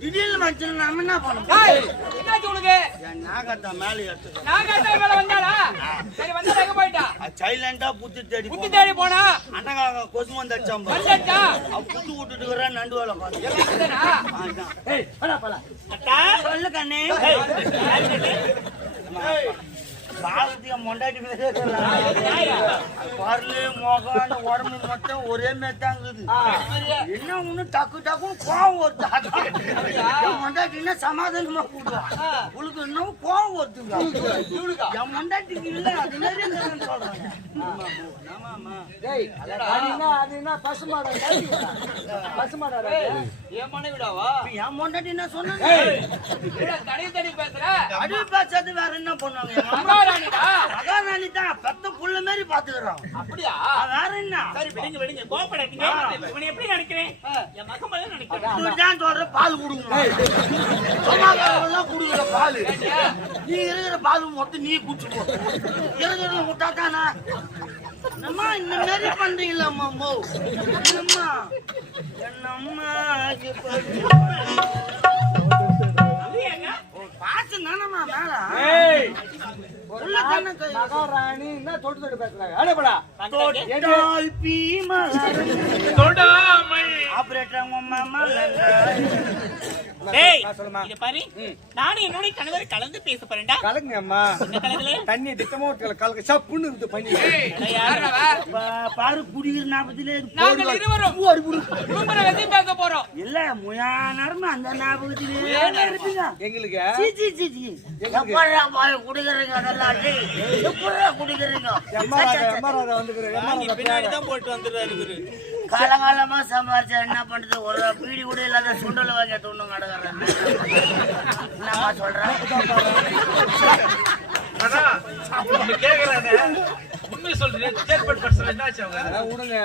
திடீர்னு மனுஷன் நம்ம என்ன பண்ணோம்? சைலண்டா புத்தி தேடி போனா அண்ணன் கொசு வந்து அடிச்சான் புத்து விட்டுட்டு நண்டு வேலை சொல்லு கண்ணே பாவத்திய மொண்டாட்டி பரலு மோகான உடம்பு மொத்தம் ஒரே மேத்தாங்குது. என்ன ஒண்ணு டக்கு டக்குன்னு கோவம் வருது. மொண்டாட்டின்னா சமாதானமா கூடுவான். உங்களுக்கு இன்னும் கோவம் வருதுங்க. என் மொண்டாட்டிக்கு இல்ல அது நிறைய சொல்றாங்க. என் மொண்டாட்டி என்ன சொன்னாங்க? அடி பேசாது வேற என்ன பண்ணுவாங்க? பெத்த புள்ள மாதிரி பாத்துக்கிறோம். அப்படியா? வேற என்ன? சரி விடுங்க விடுங்க கோபப்படாதீங்க. இவனை எப்படி நினைக்கிறேன்? என் மகன் மாதிரி நினைக்கிறேன். இதுதான் சொல்ற பால் குடுங்க. சமாதானம்லாம் குடுக்குற பால். நீ இருக்கிற பால் மொத்தம் நீ குடிச்சு போ. இருக்கிறத விட்டா தானா? அம்மா இந்த மாதிரி பண்றீங்களா அம்மா? அம்மா என்னம்மா பாத்து நானம்மா மேல மகாராணி என்ன தொட்டு தொட்டு பேசுறாங்க. அடேபடா தொட்டால் பீமா தொடாமை ஆபரேட்டர் மாமா டேய் இத பாரு நானே என்னோட கணவரை கலந்து பேச போறேன்டா. கலங்க அம்மா. என்ன கலங்கல? தண்ணி திட்டமா கலங்க சப்புன்னு இது பண்ணி. யாரவா? பாரு குடிகிற ஞாபகத்திலே நாங்க இருவரும் கும்பர வெதி பேச போறோம். இல்ல முயா நர்ம அந்த ஞாபகத்திலே இருப்பீங்க. எங்களுக்கு சி எப்பறா பாய் குடிகறீங்க அதெல்லாம் டேய். எப்பறா குடிகறீங்க? எம்மாரா வந்துக்குற. எம்மாரா பின்னாடி தான் போட்டு வந்துறாரு இவரு. காலகாலமா சம்பாரிச்சா என்ன பண்றது? ஒரு பீடி கூட இல்லாத சுண்டல் வாங்கி தூண்டு நடக்கிறேன். என்னமா சொல்றேன்? உண்மை சொல்றேன். ஸ்டேட்மெண்ட் பர்சன் என்னாச்சு அவங்க? உடனே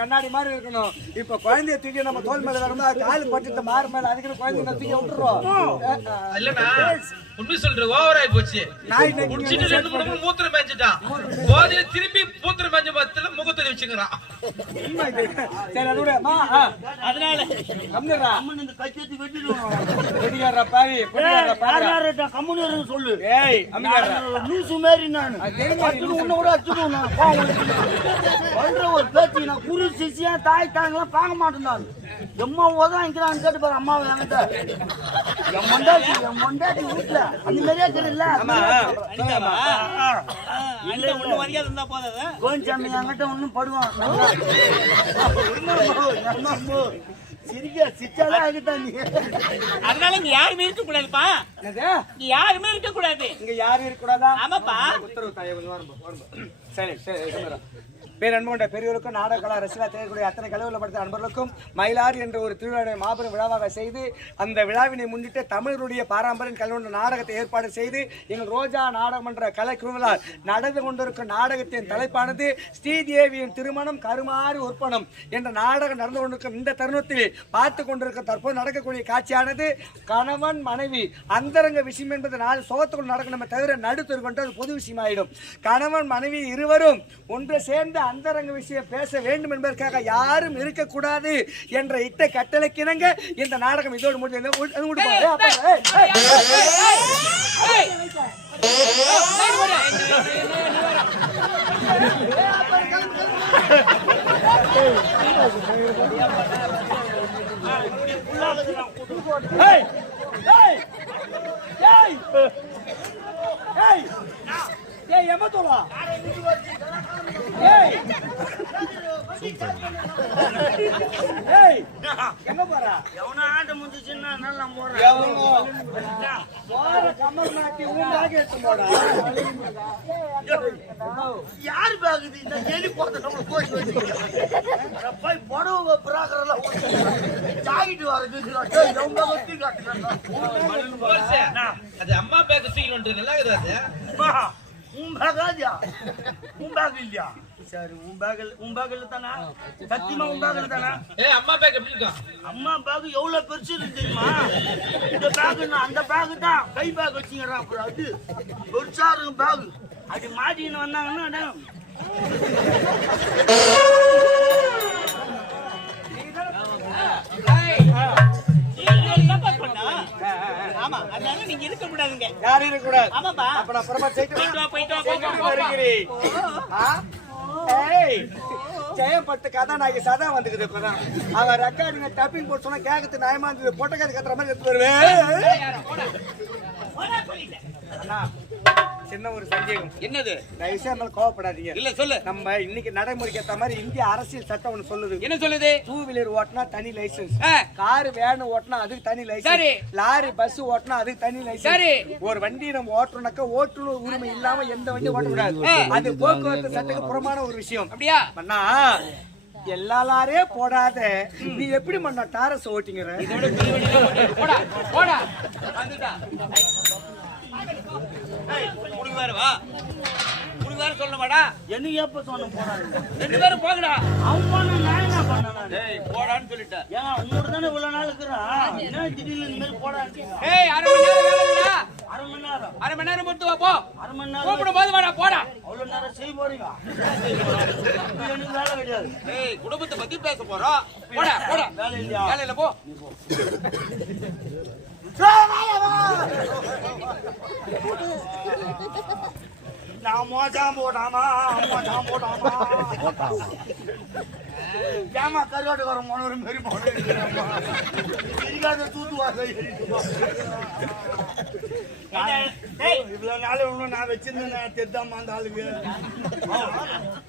கண்ணாடி மாதிரி இருக்கணும். இப்ப குழந்தைய தூக்கி நம்ம தோல் மேல வரணும். கால் பட்டு மாறு மேல அதுக்கு குழந்தைய தூக்கி விட்டுறோம். இல்லனா உண்மை சொல்ற ஓவர் ஆயி போச்சு. குடிச்சிட்டு ரெண்டு மூணு மூத்திரம் மேஞ்சிட்டான். போதில திரும்பி மூத்திரம் மேஞ்ச பத்தல முகத்தை வச்சுக்கறான். சரி அதுடா அதனால கம்முடா அம்மன் இந்த கச்சேத்தி வெட்டிடுவோம். வெட்டிங்கற பாவி வெட்டிங்கற பாவி யாரடா கம்முனு சொல்லு. ஏய் அம்மியாரா லூசு மாதிரி நான் அட்டு உன்ன கூட அச்சுடு நான் பண்ற ஒரு பேச்சு நான் குரு சிசியா தாய் தாங்கலாம் பாக்க மாட்டேன் நான். எம்மா ஓதாங்கறான் கேட்டு பாரு அம்மா என்கிட்ட. என் மொண்டாட்டி வீட்ல அந்த மாதிரியே தெரியல. அம்மா அனிதாமா இல்ல ஒண்ணு வரியாத இருந்தா போதாதா? கொஞ்சம் என்கிட்ட ஒண்ணும் படுவான். சிரிக்க சிச்சால ஆகிட்டா நீ. அதனால இங்க யாருமே இருக்க கூடாதுப்பா. என்னது? இங்க யாருமே இருக்க கூடாது. இங்க யாரும் இருக்க கூடாதா? ஆமாப்பா. உத்தரவு தாயே வரும். சரி சரி சுமரா. பேரன்புண்ட பெரியவருக்கும் நாடக கலா ரசிகா தேவைக்கூடிய அத்தனை கலவுல படுத்த அன்பர்களுக்கும் மயிலாறு என்ற ஒரு திருவிழாவை மாபெரும் விழாவாக செய்து அந்த விழாவினை முன்னிட்டு தமிழருடைய பாரம்பரிய கலவுண்ட நாடகத்தை ஏற்பாடு செய்து எங்கள் ரோஜா நாடகமன்ற கலை குழுவினால் நடந்து கொண்டிருக்கும் நாடகத்தின் தலைப்பானது ஸ்ரீதேவியின் திருமணம் கருமாறு உற்பணம் என்ற நாடகம் நடந்து கொண்டிருக்கும் இந்த தருணத்தில் பார்த்து கொண்டிருக்கும் தற்போது நடக்கக்கூடிய காட்சியானது கணவன் மனைவி அந்தரங்க விஷயம் என்பது நாலு சோகத்துக்குள் நடக்கணுமே தவிர நடுத்தரு கொண்டு அது பொது விஷயமாயிடும். கணவன் மனைவி இருவரும் ஒன்று சேர்ந்து அந்தரங்க விஷயம் பேச வேண்டும் என்பதற்காக யாரும் இருக்கக்கூடாது என்ற இட்ட கட்டளைக்கிணங்க இந்த நாடகம் இதோடு முடிஞ்சது. எங்க போற? எவனா ஆட்ட முடிச்சுன்னா நல்லா போற. கமல் நாட்டி ஊண்டாக எடுத்து போடா. யாரு பாக்குது இந்த எலி போத நம்ம கோஷ் வச்சிருக்கோம். போய் புடவை பிராகறல ஜாகிட்டு வரது எவங்க வத்தி காட்டுறாங்க. அது அம்மா பேக் தூக்கிட்டு வந்து நல்லா இருக்குது. உன் பேகாதியா? உன் பேக் இல்லையா? சரி உன் பேக்ல தானா சத்தியமா உன் பேக்ல தானா ஏய் அம்மா பேக் எப்படி இருக்கும் அம்மா பேக் எவ்வளவு பெருசு இருக்கு தெரியுமா இந்த பேக் அந்த பேக் தான் கை பேக் வச்சுங்கறான் அப்புறம் அது பெருசா இருக்கும் பேக் அது மாட்டின்னு வந்தாங்கன்னா ஆமா அதனால நீங்க இருக்க கூடாதுங்க யாரும் இருக்க கூடாது ஆமாப்பா அப்ப நான் புறமா போயிட்டு வருகிறேன் ஏய் ஜெயம்பட்டு கதாநாயகி சதா வந்துக்குது இப்பதான் அவன் ரெக்கார்டிங்க டப்பிங் போட்டு சொன்னா கேட்கறது நியாயமா இருந்தது பொட்டக்காது கத்துற மாதிரி எடுத்து வருவேன் அண்ணா சின்ன ஒரு சந்தேகம் என்னது தயவு செய்து மேல கோவப்படாதீங்க இல்ல சொல்லு நம்ம இன்னைக்கு நடைமுறைக்கு ஏத்த மாதிரி இந்திய அரசியல் சட்டம் ஒண்ணு சொல்லுது என்ன சொல்லுது 2 வீலர் ஓட்டினா தனி லைசன்ஸ் கார் வேன் ஓட்டினா அதுக்கு தனி லைசன்ஸ் லாரி பஸ் ஓட்டினா அதுக்கு தனி லைசன்ஸ் ஒரு வண்டி நம்ம ஓட்டுறோம்னாக்கா ஓட்டுநர் உரிமை இல்லாம எந்த வண்டி ஓட்டக்கூடாது அது போக்குவரத்து சட்டத்துக்கு புறமான ஒரு விஷயம் அப்படியா அண்ணா எல்லா லாரே போடாத நீ எப்படி மண்ணா டாரஸ் ஓட்டிங்கிற போடா போடா வந்துடா ஏய் உனக்கு வேற வா உனக்கு வேற சொல்லணுமாடா எனக்கு எப்ப சொன்ன போறாரு ரெண்டு பேரும் போங்கடா அவன் போனா நான் என்ன பண்ணேன் ஏய் போடான்னு சொல்லிட்டேன் ஏன் உன்னோட தானே இவ்வளவு நாள் இருக்கிறான் என்ன திடீர்னு இந்த மாதிரி போடான்னு ஏய் அரை மணி நேரம் வேலை இல்லடா அரை மணி நேரம் மட்டும் வா போ அரை மணி நேரம் கூப்பிடும் போது வாடா போடா அவ்வளவு நேரம் செய்ய போறீங்க எனக்கு வேலை கிடையாது ஏய் குடும்பத்தை பத்தி பேச போறோம் போடா போடா வேலை இல்லையா வேலை இல்ல போ நான் மோசம் போடாமா ஏமா கருவாட்டு வர மனோரு மாரி போடாத தூத்துவாங்க இவ்வளவு நாள் ஒண்ணு நான் வச்சிருந்தேன் தெத்தாமா அந்த ஆளுக்கு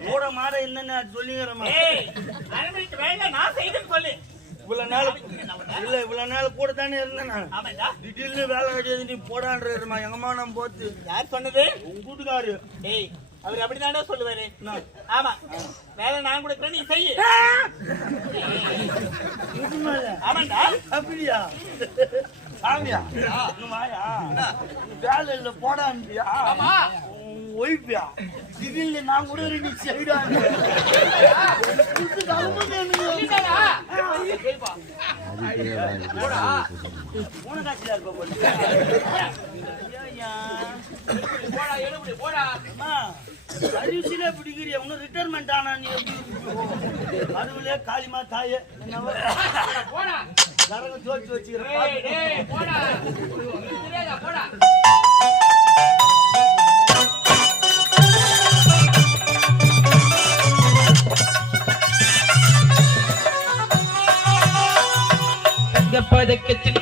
கூட மாட என்னன்னு சொல்லிக்கிறேன் நான் செய்தேன்னு சொல்லு இவ்வளவு நாள் கூட தானே இருந்தேன் நான் திடீர்னு வேலை கிடையாது நீ போடான்றமா எங்கம்மா நான் போத்து யார் சொன்னது உங்க கூட்டுக்காரு ஏய் அவர் அப்படிதானே சொல்லுவாரு ஆமா வேலை நான் கொடுக்குறேன் நீ செய்யு ஆமாண்டா அப்படியா சாமியா வாயா வேலை இல்ல போடாண்டியா ஒய்பியா திடீர்னு நான் கூட நீ செய்டா சர்வீஸ்ல பிடிக்கிறிய உன்ன ரிட்டையர்மெண்ட் ஆனா நீ எப்படி அதுலயே காளிமா தாயே கரங்க தோச்சு வச்சுக்கிறேன் பதக்கத்தின்